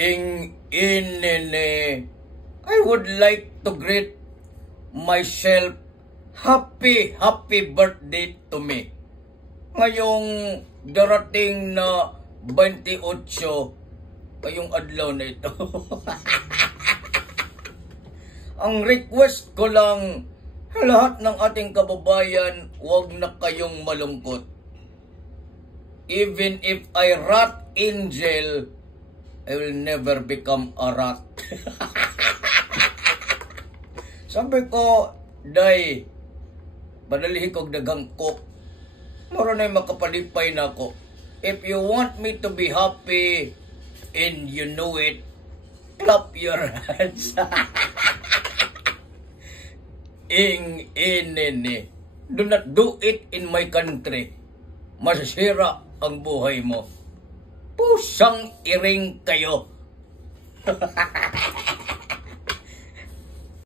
inene, I would like to greet myself happy birthday to me. Ngayong darating na 28, ngayong adlaw na ito. Ang request ko lang, lahat ng ating kababayan, huwag na kayong malungkot. Even if I rot in jail, I will never become a rat. Sabi ko, day, padalihin kong dagang cook. Mara na'y makapalipay na ako. If you want me to be happy, and you know it, clap your hands. Inene, do not do it in my country. Masasira ang buhay mo. Pusang iring kayo.